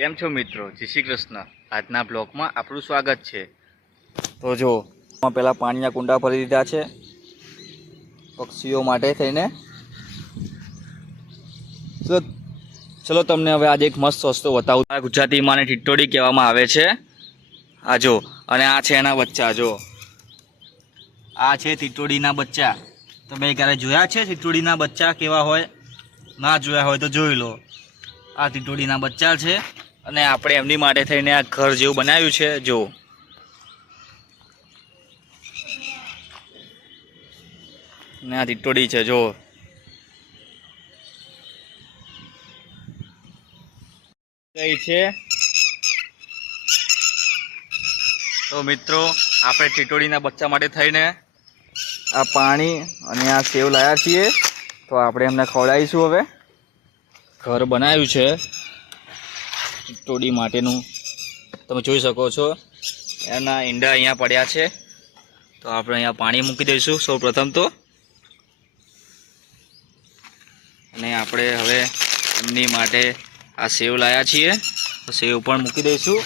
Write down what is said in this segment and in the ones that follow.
કેમ છો મિત્રો? જય શ્રી કૃષ્ણ। આજના બ્લોગમાં આપણું સ્વાગત છે। તો જો પહેલાં પાણીના કુંડા ભરી દીધા છે પક્ષીઓ માટે થઈને। તો ચલો તમને હવે આજે એક મસ્ત વસ્તુ બતાવું। આ ગુજરાતીમાં આને ટીટોડી કહેવામાં આવે છે। આ જો, અને આ છે એના બચ્ચા। જો આ છે ટીટોડીના બચ્ચા। તમે ક્યારે જોયા છે ટીટોડીના બચ્ચા કેવા હોય? ના જોયા હોય તો જોઈ લો। આ ટીટોડીના બચ્ચા છે અને આપણે એમની માટે થઈને આ ઘર જેવું બનાવ્યું છે। જો ને આ ટીટોડી છે। જો કઈ છે તો મિત્રો આપણે ટીટોડીના બચ્ચા માટે થઈને આ પાણી અને આ સેવ લાવ્યા છીએ। તો આપણે એમને ખવડાવીશું। હવે ઘર બનાવ્યું છે ટીટોડી માટેનું, તમે જોઈ શકો છો। એના ઈંડા અહીંયા પડ્યા છે તો આપણે અહીંયા પાણી મૂકી દઈશું સૌ પ્રથમ તો, અને આપણે હવે એમની માટે આ સેવ લાવ્યા છીએ તો સેવ પણ મૂકી દઈશું।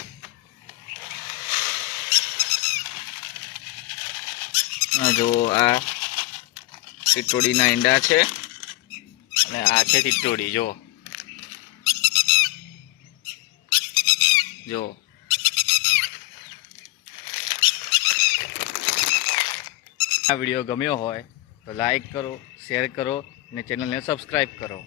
જો આ ટીટોડીના ઈંડા છે અને આ છે ટીટોડી। જો જો આ વિડીયો ગમ્યો હોય તો લાઈક કરો, શેર કરો અને ચેનલને સબસ્ક્રાઈબ કરો।